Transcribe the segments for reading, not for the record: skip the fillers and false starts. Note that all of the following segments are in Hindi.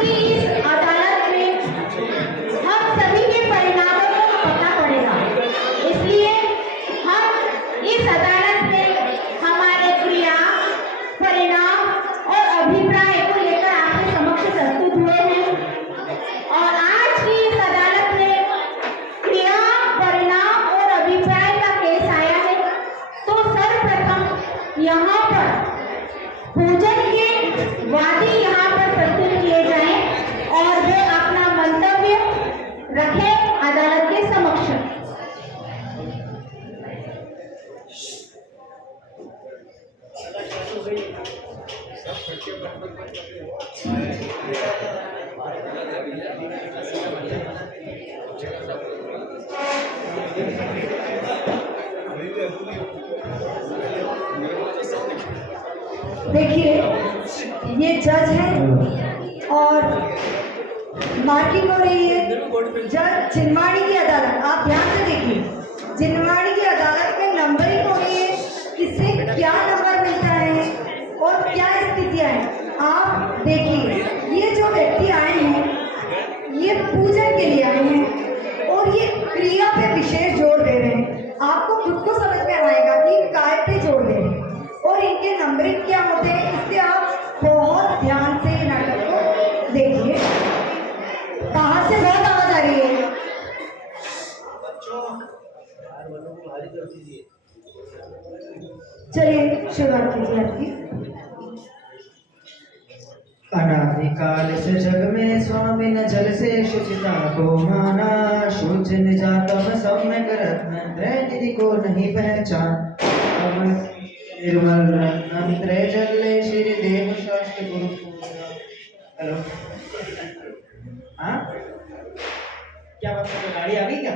की इस अदालत में हम सभी के परिणामों को पता पड़ेगा, इसलिए हम इस अदालत में हमारे क्रिया, परिणाम और अभिप्राय को लेकर आपके समक्ष प्रस्तुत हुए हैं। और आज की इस अदालत में क्रिया, परिणाम और अभिप्राय का केस आया है। तो सर्वप्रथम यहाँ पर पूजन के वादी यहाँ पर प्रस्तुत किए जाएं और वे अपना मंतव्य रखें अदालत के समक्ष। देखिए, ये जज है और मार्किंग हो रही है। जज चिन्माड़ी की अदालत, आप ध्यान से देखिए, चिन्माड़ी की अदालत में नंबरिंग हो रही है, किससे क्या नंबर मिलता है और क्या स्थितियां हैं। आप देखिए, ये जो व्यक्ति आए हैं ये पूजन के लिए आए हैं और ये क्रिया पे विशेष जोर दे रहे हैं। आपको खुद को समझ में आएगा कि काय पे जोर दे रहे हैं और इनके नंबरिंग क्या होते हैं, इसलिए आप बहुत ध्यान से ये नाटक को देखिए। कहाँ से बहुत आवाज आ रही है? चलिए शुरुआत कीजिए आपकी। अनादिकाल से जग में स्वामी न जल से शुचिता को माना, शुच निजातम सम्यक रत्न त्रय निधि को नहीं पहचान। निर्मल रत्नम त्रय जगले श्री देव शास्त्र गुरु पूजा। हेलो, हाँ क्या बात कर, गाड़ी आ गई क्या?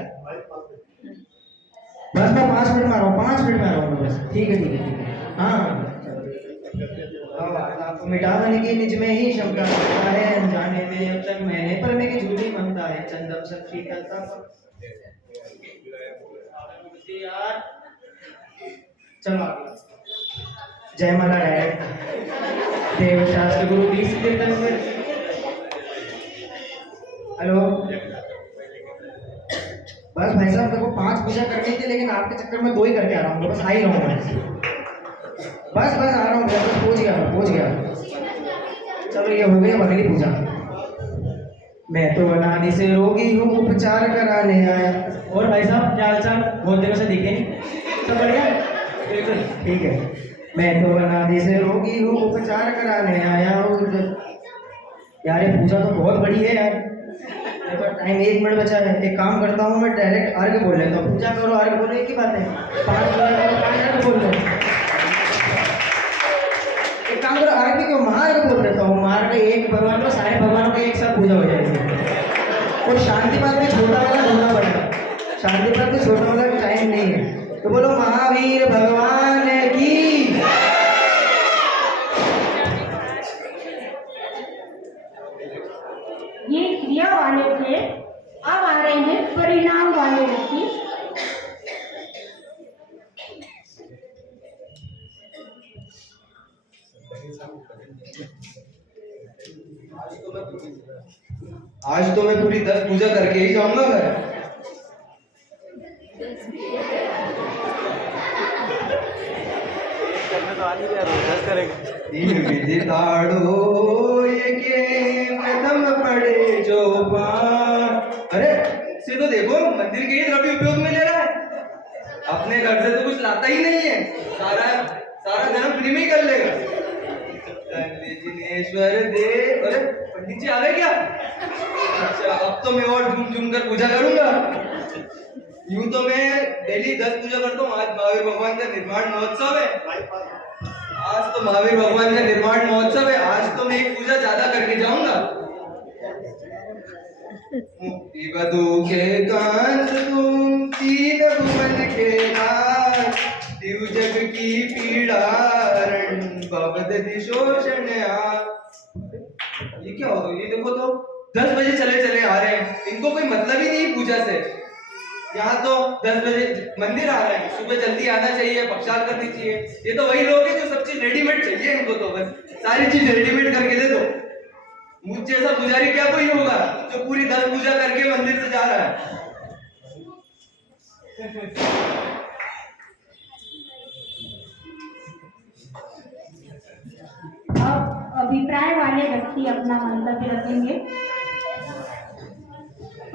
बस मैं 5 मिनट में आ रहा हूँ, 5 मिनट में आ रहा हूँ बस। ठीक है ठीक है ठीक है। हाँ, आपको मिटाने की निज में ही क्षमता रखता है, अनजाने में अब तक मैंने पर मेरी झूठी ममता है। चंदम सब शीतलता यार, चलो जय माला डायरेक्ट देव शास्त्र गुरु 20 कीर्तन में। हेलो, बस भाई साहब देखो 5 पूजा करनी थी, लेकिन आपके चक्कर में 2 ही करके आ रहा हूँ, बस आ ही रहा हूँ। बस आ रहा हूँ, बस पहुँच गया। चलो ये हो गई, अब अगली पूजा। मैं तो अनादि से रोगी हूँ, उपचार कराने आया। और भाई साहब क्या हालचाल, बहुत दिनों से दिखे नहीं, सब बढ़िया? बिल्कुल ठीक है। मैं तो अनादि से रोगी हूँ, उपचार कराने आया हूँ। यार ये पूजा तो बहुत बड़ी है यार, मेरे पास टाइम 1 मिनट बचा है। एक काम करता हूँ, मैं डायरेक्ट अर्घ बोल लेता हूँ। पूजा करो अर्घ बोलो, एक ही बात है। 5 पूजा करो, 5 अर्घ बोल लो। एक काम करो, अर्घ क्यों महार्घ बोल देता हूँ। महार्घ एक भगवान को, सारे भगवानों का एक साथ पूजा हो जाएगी। और शांति पाठ में छोटा वाला ढूंढना पड़ेगा, शांति पाठ में छोटा वाला टाइम नहीं है। तो बोलो महावीर भगवान की। ये क्रिया वाले थे, अब आ रहे हैं परिणाम वाले व्यक्ति। आज तो मैं पूरी 10 पूजा करके ही जाऊंगा घर। प्रथम पड़े जो अरे से तो देखो, मंदिर के ही द्रव्य उपयोग में ले रहा है, अपने घर से तो कुछ लाता ही नहीं है। सारा धर्म फ्री में ही कर लेगा। जिनेश्वर देव, अरे पंडित जी आ गए क्या? अच्छा, अब तो मैं और झूम कर पूजा करूंगा। यूं तो मैं डेली 10 पूजा करता हूँ। आज महावीर भगवान का निर्माण महोत्सव है। आज तो महावीर भगवान का निर्माण महोत्सव है, आज तो मैं एक पूजा ज्यादा करके जाऊंगा। मुक्ति बधू के कांत तुम, तीन भुवन के नाथ, दिव जग की पीड़ा हरण, भवद दिशोषण। ये क्या हो गया? ये देखो तो 10 बजे चले आ रहे हैं, इनको कोई मतलब ही नहीं पूजा से। यहाँ तो 10 बजे मंदिर आ रहे हैं, सुबह जल्दी आना चाहिए, पक्षाल करनी चाहिए। ये तो वही लोग हैं जो सब चीज रेडीमेड चाहिए, इनको तो बस सारी चीज रेडीमेड करके दे दो। मुझ जैसा पुजारी क्या कोई होगा जो पूरी 10 पूजा करके मंदिर से जा रहा है। अब अभिप्राय वाले व्यक्ति अपना मंतव्य रखेंगे।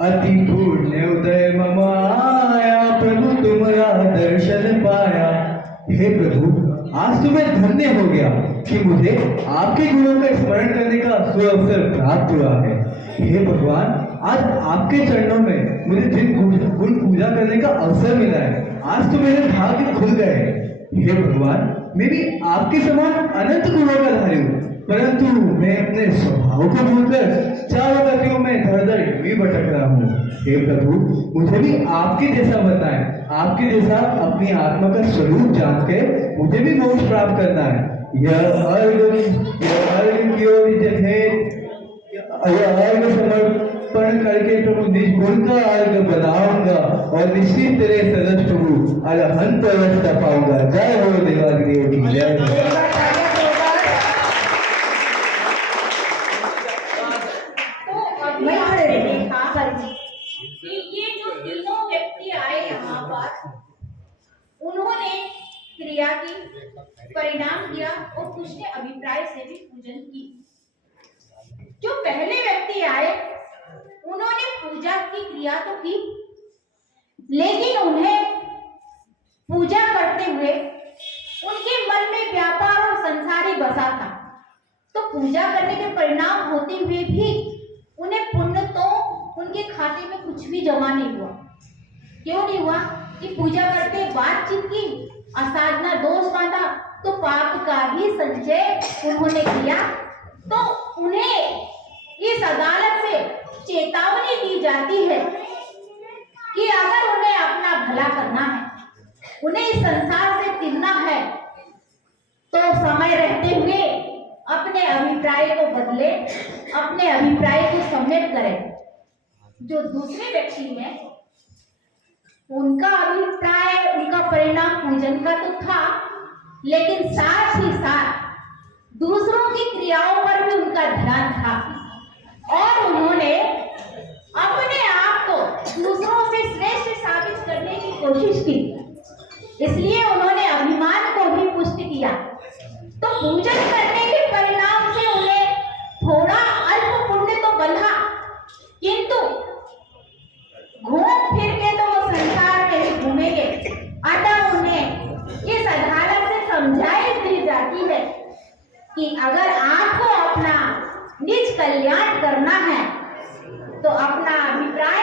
अति पूर्ण उदय मम आया, प्रभु तुम्हारा दर्शन पाया। हे प्रभु, आज तो मैं धन्य हो गया कि मुझे आपके गुणों का स्मरण करने का सुअवसर प्राप्त हुआ है। हे भगवान, आज आपके चरणों में मुझे जिन गुण पूजा करने का अवसर मिला है, आज तो मेरे भाग्य खुल गए। हे भगवान, मैं भी आपके समान अनंत गुणों का धारी हूँ, परंतु मैं अपने स्वभाव को भूलकर चारों गतियों में धड़-धड़ भी भटक रहा हूँ। हे प्रभु, मुझे भी आपके जैसा बनना है, आपके जैसा अपनी आत्मा का स्वरूप जान के मुझे भी मोक्ष प्राप्त करना है। यह अर्घ की ओर समर्पण करके प्रभु निज गुण का अर्घ बनाऊंगा और निश्चित तेरे सदस्य प्रभु अरहंत अवस्था पाऊंगा। जय हो देवादिदेव की जय। कि ये जो तीनों व्यक्ति आए यहाँ पर, उन्होंने क्रिया की, परिणाम किया और कुछ ने अभिप्राय से भी पूजन की। जो पहले व्यक्ति आए उन्होंने पूजा की क्रिया तो की, लेकिन उन्हें पूजा करते हुए उनके मन में व्यापार और संसारी बसा था। तो पूजा करने के परिणाम होते हुए भी उन्हें पुण्य तो उनके खाते में कुछ भी जमा नहीं हुआ। क्यों नहीं हुआ? कि पूजा करते बातचीत की, असाधना दोष बांधा, तो पाप का ही संचय उन्होंने किया। तो उन्हें इस अदालत से चेतावनी दी जाती है कि अगर उन्हें अपना भला करना है, उन्हें इस संसार से तिरना है, तो समय रहते हुए अपने अभिप्राय को बदले, अपने अभिप्राय को सम्यक करें। जो दूसरे व्यक्ति हैं, उनका अभिप्राय, उनका परिणाम पूजन का तो था, लेकिन साथ ही साथ दूसरों की क्रियाओं पर भी उनका ध्यान था और उन्होंने अपने आप को दूसरों से श्रेष्ठ साबित करने की कोशिश की। इसलिए उन्होंने अभिमान को भी पुष्ट किया। तो पूजन करने के परिणाम से उन्हें थोड़ा अल्प पुण्य तो बंधा, किंतु घूम फिर के तो वो संसार में ही घूमेंगे। अतः उन्हें इस अदालत से समझाई दी जाती है कि अगर आपको अपना निज कल्याण करना है तो अपना अभिप्राय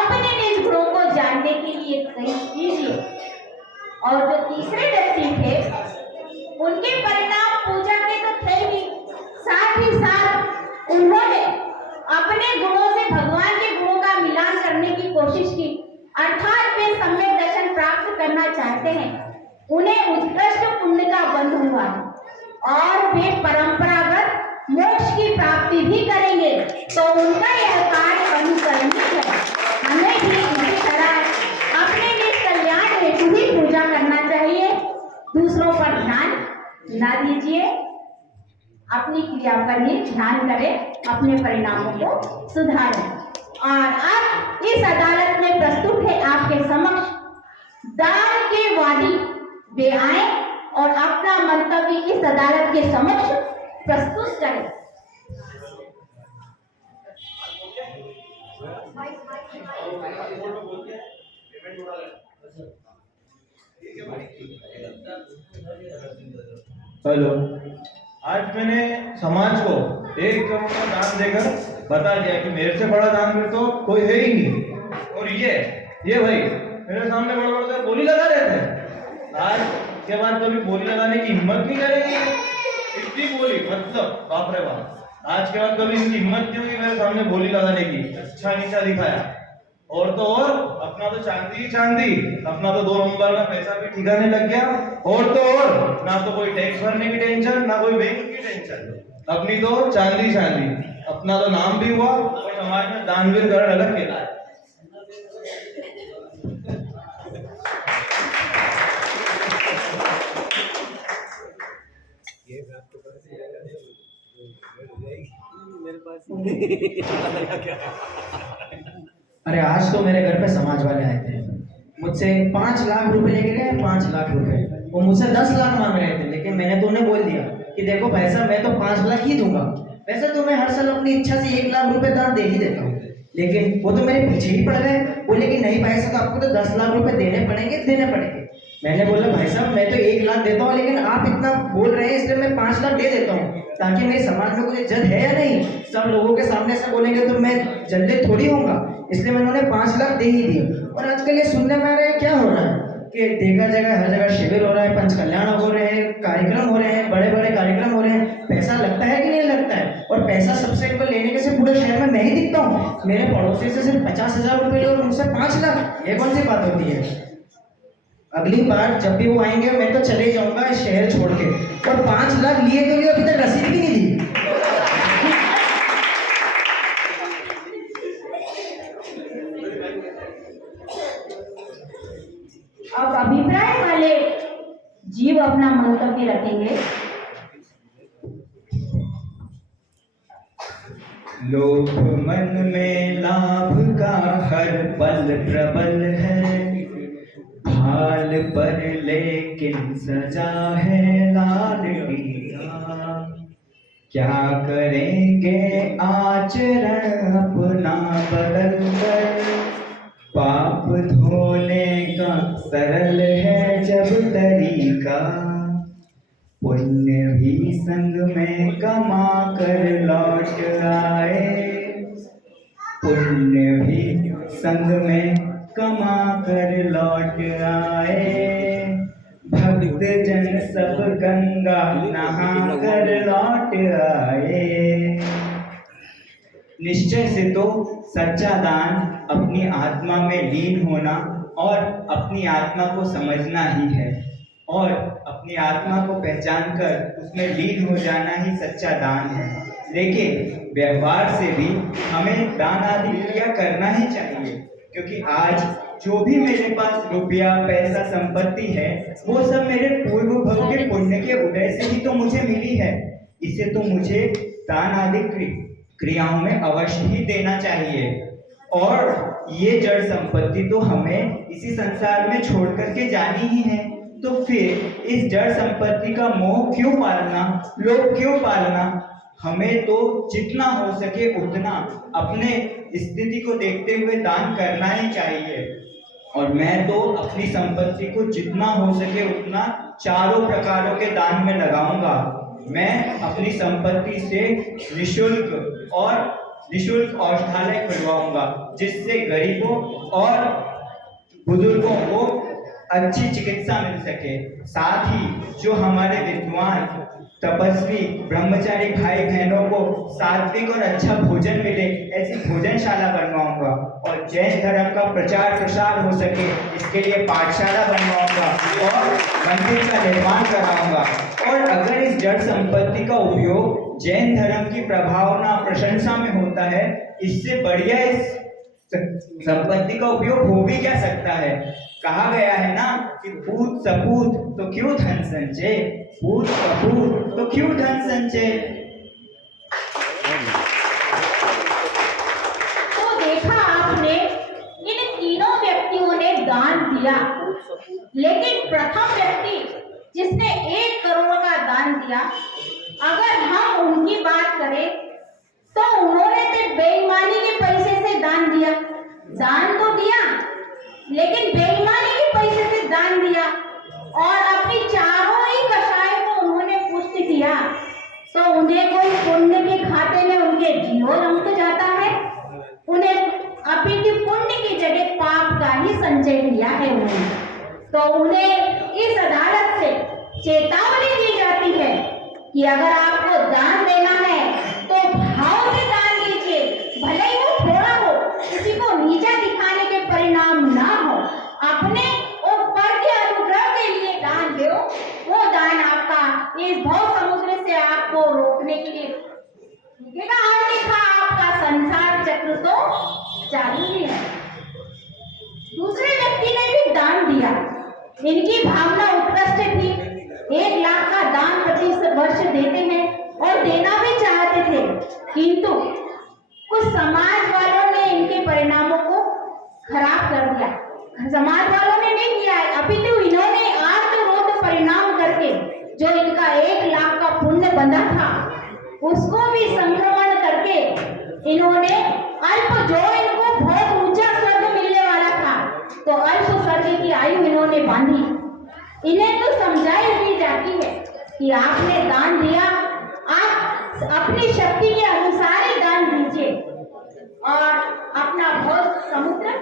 अपने निज गुणों को जानने के लिए कीजिए। और जो तीसरे व्यक्ति थे, उनके परिणाम पूजा के तो थे ही, साथ ही साथ उन्होंने अपने गुणों से भगवान के गुणों का मिलान करने की कोशिश की, अर्थात वे सम्यक दर्शन प्राप्त करना चाहते हैं। उन्हें उत्कृष्ट पुण्य का बंध हुआ और वे परंपरागत मोक्ष की प्राप्ति भी करेंगे। तो उनका यह कार्य अनुकरणीय है। हमें भी इसी तरह अपने निज कल्याण हेतु ही पूजा करना चाहिए। दूसरों पर ध्यान ना दीजिए, अपनी क्रिया पर ही ध्यान करें, अपने परिणामों को सुधारें। और अब इस अदालत में प्रस्तुत है आपके समक्ष दान के वादी, वे आए और अपना मंतव्य इस अदालत के समक्ष प्रस्तुत करें। हेलो, आज मैंने समाज को 1 करोड़ का दान देकर बता दिया कि मेरे से बड़ा दानवीर तो कोई है ही नहीं। और ये भाई मेरे सामने बड़ा बड़ा बोली लगा रहे थे। आज के बाद कभी बोली लगाने की हिम्मत नहीं करेंगे। इतनी बोली, मतलब बाप रे बाप। आज के बाद कभी इनकी हिम्मत नहीं होगी मेरे सामने बोली लगाने की। अच्छा नीचा दिखाया। और तो और अपना तो चांदी ही चांदी, अपना तो 2 नंबर का पैसा भी ठिकाने लग गया। और तो और ना तो कोई टैक्स भरने की टेंशन, ना कोई बैंक की टेंशन, अपनी तो चांदी चांदी। अपना तो नाम भी हुआ और समाज में दानवीर गढ़ अलग खेला है। मेरे पास अरे आज तो मेरे घर पे समाज वाले आए थे, मुझसे 5 लाख रुपए लेके गए, 5 लाख रुपए। वो मुझसे 10 लाख मांग रहे थे, लेकिन मैंने तो उन्हें बोल दिया कि देखो भाई साहब, मैं तो 5 लाख ही दूंगा। वैसे तो मैं हर साल अपनी इच्छा से 1 लाख रुपए दान दे ही देता हूँ, लेकिन वो तो मेरे पीछे ही पड़ गए। बोले कि नहीं भाई साहब, आपको तो 10 लाख रुपए देने पड़ेंगे। मैंने बोला भाई साहब, मैं तो 1 लाख देता हूँ, लेकिन आप इतना बोल रहे हैं, इसलिए मैं 5 लाख दे देता हूँ, ताकि मेरे समाज में कुछ इज्जत है या नहीं। सब लोगों के सामने ऐसा बोलेंगे तो मैं जल्दी थोड़ी होऊंगा, इसलिए मैंने उन्हें 5 लाख दे ही दिए। और आजकल ये सुनने में आ रहा है, क्या हो रहा है कि हर जगह शिविर हो रहा है, पंच कल्याण हो रहे हैं, कार्यक्रम हो रहे हैं, बड़े बड़े कार्यक्रम हो रहे हैं। पैसा लगता है कि नहीं लगता है? और पैसा सबसे ऊपर लेने के से पूरे शहर में मैं ही दिखता हूँ। मेरे पड़ोसी से सिर्फ 50,000 रुपए और उनसे 5 लाख, ये कौन सी बात होती है? अगली बार जब भी वो आएंगे, मैं तो चले जाऊंगा इस शहर छोड़ के। और 5 लाख लिए तो लिए, अभी तक रसीद भी नहीं दी। अब अभिप्राय वाले जीव अपना मंतव्य रखेंगे। लोभ मन में लाभ का हर पल प्रबल है, भाल पर लेकिन सजा है लाल टीका। क्या करेंगे आचरण अपना बदल कर, पाप धोने का सरल है जब तरीका। पुण्य भी संग में कमा कर लौट आए, पुण्य भी संग में कमा कर लौट आए। भक्त जन सब गंगा नहा कर लौट आए। निश्चय से तो सच्चा दान अपनी आत्मा में लीन होना और अपनी आत्मा को समझना ही है, और अपनी आत्मा को पहचान कर उसमें लीन हो जाना ही सच्चा दान है। लेकिन व्यवहार से भी हमें दान आदि क्रिया करना ही चाहिए, क्योंकि आज जो भी मेरे पास रुपया पैसा संपत्ति है, वो सब मेरे पूर्व भव के पुण्य के उदय से ही तो मुझे मिली है। इसे तो मुझे दान आदि क्रियाओं में अवश्य ही देना चाहिए। और ये जड़ संपत्ति तो हमें इसी संसार में छोड़ करके जानी ही है, तो फिर इस जड़ संपत्ति का मोह क्यों पालना, लोभ क्यों पालना? हमें तो जितना हो सके उतना अपने स्थिति को देखते हुए दान करना ही चाहिए। और मैं तो अपनी संपत्ति को जितना हो सके उतना चारों प्रकारों के दान में लगाऊंगा। मैं अपनी संपत्ति से निःशुल्क औषधालय खुलवाऊंगा, जिससे गरीबों और बुजुर्गों को अच्छी चिकित्सा मिल सके। साथ ही जो हमारे विद्वान तपस्वी ब्रह्मचारी भाई बहनों को सात्विक और अच्छा भोजन मिले, ऐसी भोजनशाला बनवाऊंगा। और जैन धर्म का प्रचार प्रसार हो सके, इसके लिए पाठशाला बनवाऊंगा और मंदिर का निर्माण कराऊंगा। और अगर इस जड़ संपत्ति का उपयोग जैन धर्म की प्रभावना प्रशंसा में होता है, इससे बढ़िया इस संपत्ति का उपयोग हो भी क्या सकता है? कहा गया है ना कि पूत सपूत तो क्यों धन संचय, पूत सपूत तो क्यों धन संचय। तो देखा आपने, इन तीनों व्यक्तियों ने दान दिया, लेकिन प्रथम व्यक्ति जिसने 1 करोड़ का दान दिया, अगर हम उनकी बात करें तो उन्होंने तो बेईमानी के पैसे से दान दिया। दान तो दिया, लेकिन बेईमानी के पैसे से दान दिया, और अपनी चारों ही कषाय को उन्होंने पुष्ट किया। तो उन्हें कोई पुण्य के खाते में उनके जीवन अंक जाता है? उन्हें अपितु पुण्य की जगह पाप का ही संचय किया है उन्होंने। तो उन्हें इस अदालत से चेतावनी दी जाती है कि अगर आपको दान देना है तो भाव से दान कीजिए, भले ही वो थोड़ा हो, किसी को नीचा दिखाने के परिणाम ना हो। अपने और पर के अनुग्रह के लिए दान दो, वो दान आपका इस भव समुद्र से आपको रोकने के लिए और लिखा, आपका संसार चक्र तो चालू ही है। दूसरे व्यक्ति ने भी दान दिया, इनकी भावना उत्कृष्ट थी। 1 लाख का दान प्रति वर्ष देते हैं और देना भी चाहते थे, किंतु कुछ समाज वालों ने इनके परिणामों को खराब कर दिया। समाज वालों ने नहीं किया है, अभी तो इन्होंने आत्मरोध परिणाम करके जो इनका 1 लाख का पुण्य बंधा था उसको भी संक्रमण करके इन्होंने जो इनको बहुत ऊंचा स्वर्ग मिलने वाला था तो अल्प स्वर्ग की आयु इन्होंने बांधी। इन्हें तो समझाई दी जाती है कि आपने दान दिया, आप अपनी शक्ति के अनुसार ही दान दीजिए और अपना भोग समुद्र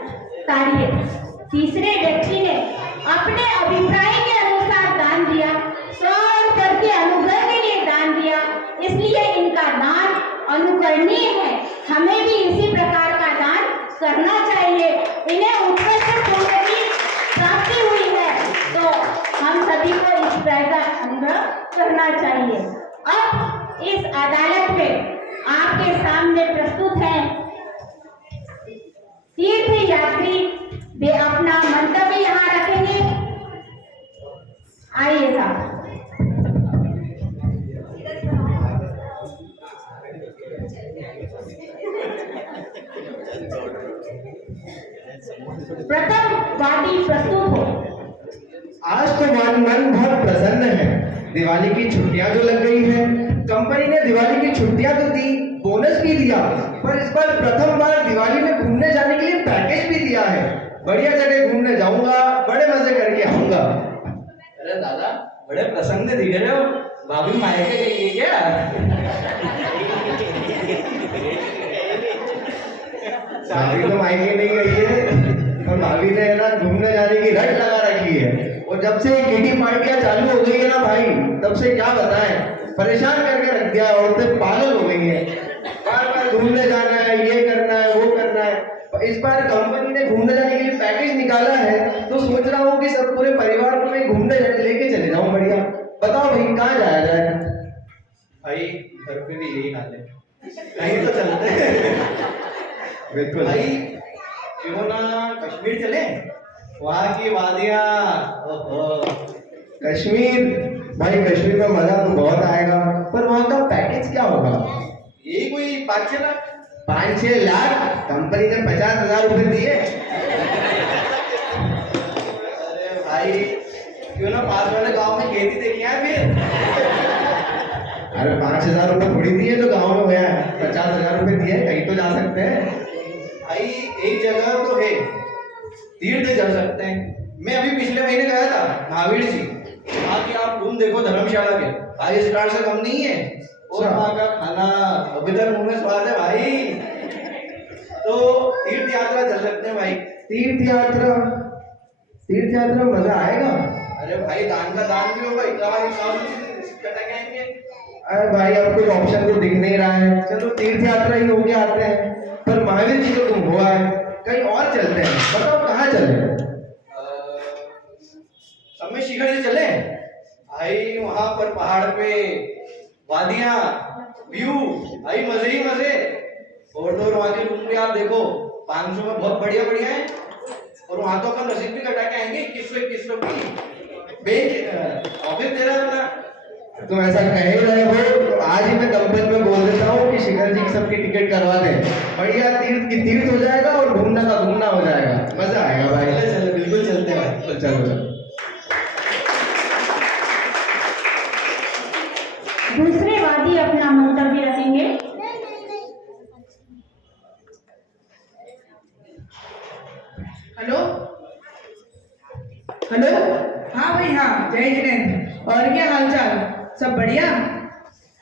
तारिए। तीसरे व्यक्ति ने अपने अभिप्राय के अनुसार दान दिया, स्व करके अनुग्रह के लिए दान दिया, इसलिए इनका दान अनुकरणीय है। हमें भी इसी प्रकार का दान करना चाहिए। इन्हें उत्कृष्ट पुण्य की प्राप्ति हुई है तो हम सभी को इस तरह का अनुग्रह करना चाहिए। अब इस अदालत में आपके सामने प्रस्तुत है तीर्थ यात्री, वे अपना मंतव्य यहाँ रखेंगे। आइए साहब। प्रथम वादी प्रस्तुत हो। आज तो मन बहुत प्रसन्न है। दिवाली की छुट्टियां जो लग गई है, कंपनी ने दिवाली की छुट्टियां तो दी, बोनस भी दिया, पर इस बार प्रथम बार दिवाली में घूमने जाने के लिए पैकेज भी दिया है। बढ़िया जगह घूमने जाऊंगा, बड़े मजे करके आऊंगा। अरे दादा बड़े प्रसन्न दिख रहे हो, भाभी मायके गई है क्या? भाभी तो मायके नहीं गई है, और भाभी ने ना घूमने जाने की रट लगा रखी है। और जब से किटी पार्टियां चालू हो गई है ना भाई, तब से क्या बताएं, परेशान करके रख दिया। औरतें पागल हो गई हैं, बार बार घूमने जाना है, ये करना है, वो करना है। इस बार कंपनी ने घूमने जाने के लिए पैकेज निकाला है, तो सोच रहा हूँ कि सब पूरे परिवार को मैं घूमने लेके चले जाऊँ। बढ़िया, बताओ भाई कहाँ जाया जाए? भाई घर पे भी यही हाल है, कहीं तो चलते हैं। बिल्कुल भाई क्यों ना कश्मीर चले, वहाँ की वादियाँ। कश्मीर, भाई कश्मीर में मजा तो बहुत आएगा, पर वहाँ का पैकेज क्या होगा? यही कोई 5-6 लाख। 5-6 लाख? कंपनी ने 50,000 रुपए दिए। अरे भाई क्यों ना पास वाले गांव में खेती देखी है फिर। अरे 5,000 रुपए थोड़ी दिए तो गाँव में गया, 50,000 रुपए दिए, कहीं तो जा सकते हैं। भाई एक जगह तो है, तीर्थ जा सकते हैं। मैं अभी पिछले महीने गया था महावीर जी, वहाँ की आप रूम देखो धर्मशाला के, 5 स्टार से कम नहीं है। और वहाँ का खाना अभी तक मुंह में स्वाद है भाई। तो तीर्थ यात्रा चल सकते हैं भाई। तीर्थ यात्रा में मजा आएगा। अरे भाई दान का दान भी होगा, इक्यावन कटक आएंगे। अरे भाई अब कोई ऑप्शन तो दिख नहीं रहा है, चलो तीर्थ यात्रा ही होके आते हैं। पर महावीर जी तो तुम हुआ है, कहीं और चलते हैं, बताओ कहाँ चले? सब में शिखर से चले भाई, वहां पर पहाड़ पे वादियां, व्यू भाई, मजे ही मजे। और तो वहां की रूम भी आप देखो 500 में बहुत बढ़िया बढ़िया है। और वहां तो अपन रसीद भी कटा के आएंगे 2100 की। बैंक ऑफिस दे रहा है अपना। तुम ऐसा कह ही रहे हो तो आज ही मैं कंपनी में बोल देता हूँ कि शिखर जी की सबकी टिकट करवा दें। बढ़िया तीर्थ की तीर्थ हो जाएगा और घूमना का घूमना हो जाएगा, मजा आएगा भाई। चलो बिल्कुल चलते हैं भाई। चलो। दूसरे वादी अपना मंतव्य रखेंगे। हेलो हेलो, हाँ भाई हाँ, जय जिनेन्द्र। और क्या हालचाल, सब बढ़िया?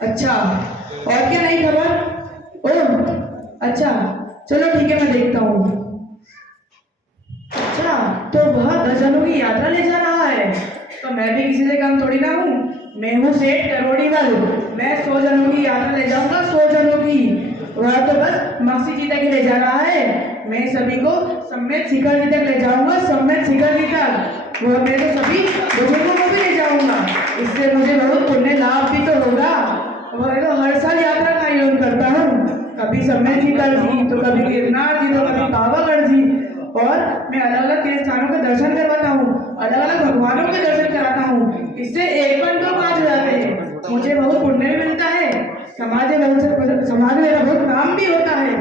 अच्छा, और क्या नई खबर? ओह अच्छा, चलो ठीक है, मैं देखता हूँ। अच्छा, तो वह 10 जनों की यात्रा ले जा रहा है, तो मैं भी किसी से कम थोड़ी ना हूँ। मैं हूँ सेठ करोड़ीवाल, मैं 100 जनों की यात्रा ले जाऊंगा, 100 जनों की। वह तो बस मक्सी जी तक ले जा रहा है, मैं सभी को सम्मेत शिखर जी तक ले जाऊंगा, सम्मेत शिखर जी तक। वह मैं तो सभी बुजुर्गों को भी ले जाऊंगा, इससे मुझे बहुत पुण्य लाभ भी तो होगा। वह तो हर साल यात्रा का आयोजन करता हूँ, कभी सम्मेत शिखर जी, तो कभी गिरनार जी, तो कभी पावागढ़ जी। और मैं अलग अलग तीर्थ स्थानों के दर्शन करवाता हूँ, अलग अलग भगवानों के दर्शन कराता हूँ। इससे एक मन दो काज हो जाते हैं, मुझे बहुत पुण्य भी मिलता है, समाज में मेरा बहुत नाम भी होता है।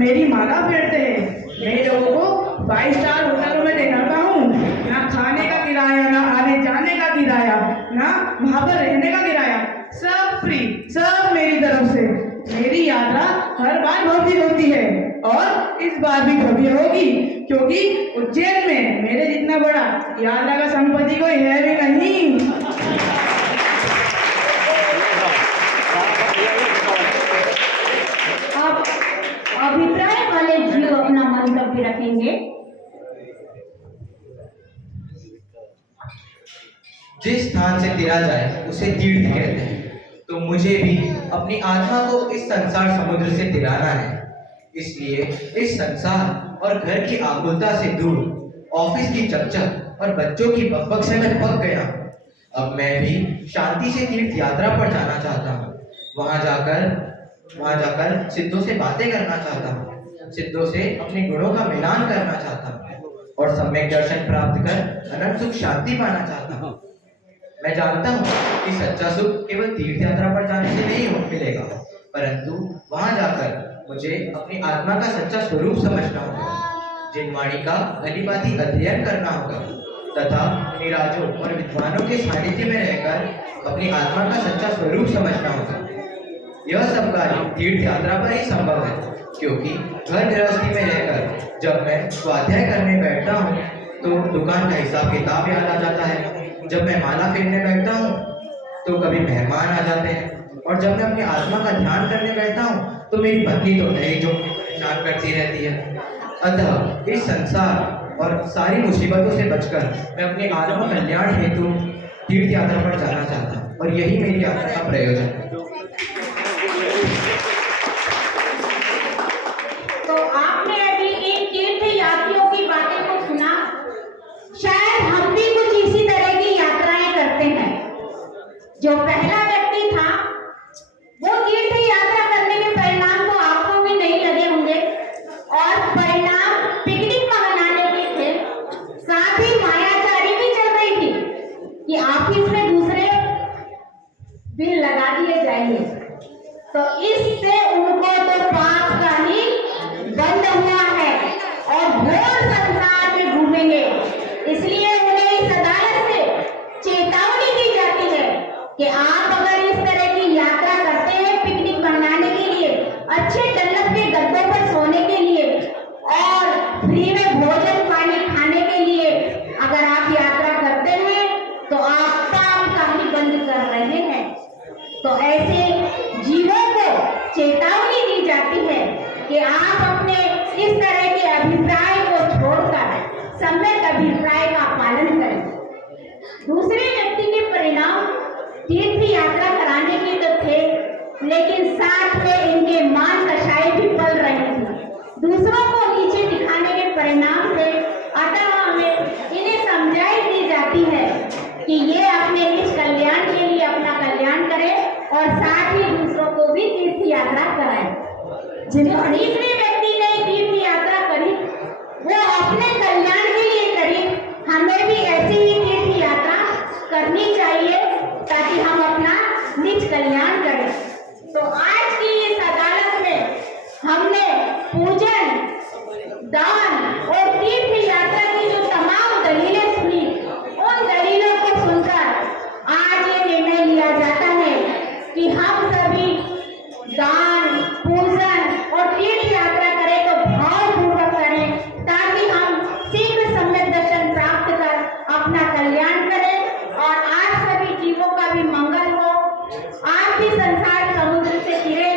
मेरी माला फेरते हैं। मैं लोगों को 5 स्टार होटलों में ठहराता हूँ, ना खाने का किराया, ना आने जाने का किराया, ना वहाँ पर रहने का किराया, सब फ्री, सब मेरी तरफ से। मेरी यात्रा हर बार भव्य होती है और इस बार भी भव्य होगी, क्योंकि उज्जैन में मेरे जितना बड़ा यात्रा का संपत्ति कोई है भी नहीं। अब अभिप्राय वाले जीव अपना मंतव्य रखेंगे। जिस स्थान से तिरा जाए उसे तीर्थ कहते हैं, तो मुझे भी अपनी आत्मा को इस संसार समुद्र से तिराना है। इसलिए इस संसार और घर की आकुलता से दूर, ऑफिस की चकचक और बच्चों की बकबक से मैं पक गया। अब मैं भी शांति से तीर्थ यात्रा पर जाना चाहता हूँ। वहां जाकर सिद्धों से बातें करना चाहता हूँ, सिद्धों से अपने गुणों का मिलान करना चाहता हूँ और सम्यक दर्शन प्राप्त कर अनंत सुख शांति पाना चाहता हूँ। मैं जानता हूँ कि सच्चा सुख केवल तीर्थ यात्रा पर जाने से नहीं मिलेगा, परंतु वहां जाकर मुझे अपनी आत्मा का सच्चा स्वरूप समझना होगा, जिनवाणी का भलीभांति अध्ययन करना होगा तथा निराजों और विद्वानों के सानिध्य में रहकर अपनी आत्मा का सच्चा स्वरूप समझना होगा। यह सब कार्य तीर्थ यात्रा पर ही संभव है, क्योंकि घर गृहस्थी में रहकर जब मैं स्वाध्याय करने बैठता हूँ तो दुकान का हिसाब किताब याद आ जाता है। जब मैं माला फेरने बैठता हूँ तो कभी मेहमान आ जाते हैं, और जब मैं अपनी आत्मा का ध्यान करने बैठता हूँ तो मेरी पत्नी तो है जो परेशान करती रहती है। अतः इस संसार और सारी मुसीबतों से बचकर मैं अपने आत्म कल्याण हेतु तीर्थ यात्रा पर जाना चाहता हूँ, और यही मेरी यात्रा का प्रयोजन है। तो आपने अभी इन तीर्थ यात्रियों की बातें को सुना। शायद हम भी कुछ इसी तरह की यात्राएं करते हैं। जो पहला व्यक्ति था वो तीर्थ यात्रा करने के परिणाम तो आपको भी नहीं लगे होंगे, और परिणाम पिकनिक मनाने के थे। साथ ही मायाचारी भी चल रही थी कि ऑफिस में दूसरे बिल लगा दिए जाएंगे, तो इससे उनको तो पाप का ही बंद हुआ है और घोर संसार में घूमेंगे। इसलिए उन्हें इस अदालत से चेतावनी दी जाती है कि आप अगर इस तरह की यात्रा करते हैं पिकनिक मनाने के लिए, अच्छे डल्लफ के गद्दों पर सोने के लिए और फ्री में भोजन पानी खाने के लिए अगर आप यात्रा करते हैं तो आप पाप का ही बंद कर रहे हैं। तो ऐसे जीवों को चेतावनी दी जाती है कि आप अपने इस तरह के अभिप्राय को छोड़कर सम्यक अभिप्राय का पालन करें। दूसरे व्यक्ति के परिणाम तीर्थ यात्रा कराने के तो थे, लेकिन साथ में इनके मान दशाएं भी पल रही थी, दूसरों को नीचे दिखाने के परिणाम थे। अतः हमें इन्हें समझाई दी जाती है कि ये अपने निज कल्याण के लिए अपना कल्याण करें और साथ ही दूसरों को भी तीर्थ यात्रा कराएं। जिन्हें तीसरे व्यक्ति ने तीर्थ यात्रा करी वो अपने कल्याण के लिए करी। हमें भी ऐसी ही तीर्थ यात्रा करनी चाहिए ताकि हम अपना निज कल्याण करें। तो आज की इस अदालत में हमने पूजन, दान और तीर्थ यात्रा की जो तमाम दलीलें सुनी, उन दलीलों को सुनकर आज ये निर्णय लिया जाता है कि हम सभी दान, पूजन और तीर्थ यात्रा करें तो भावपूर्वक करें, ताकि हम शीघ्र सम्यक दर्शन प्राप्त कर अपना कल्याण करें और आप सभी जीवों का भी मंगल हो। आप भी संसार समुद्र से घिरे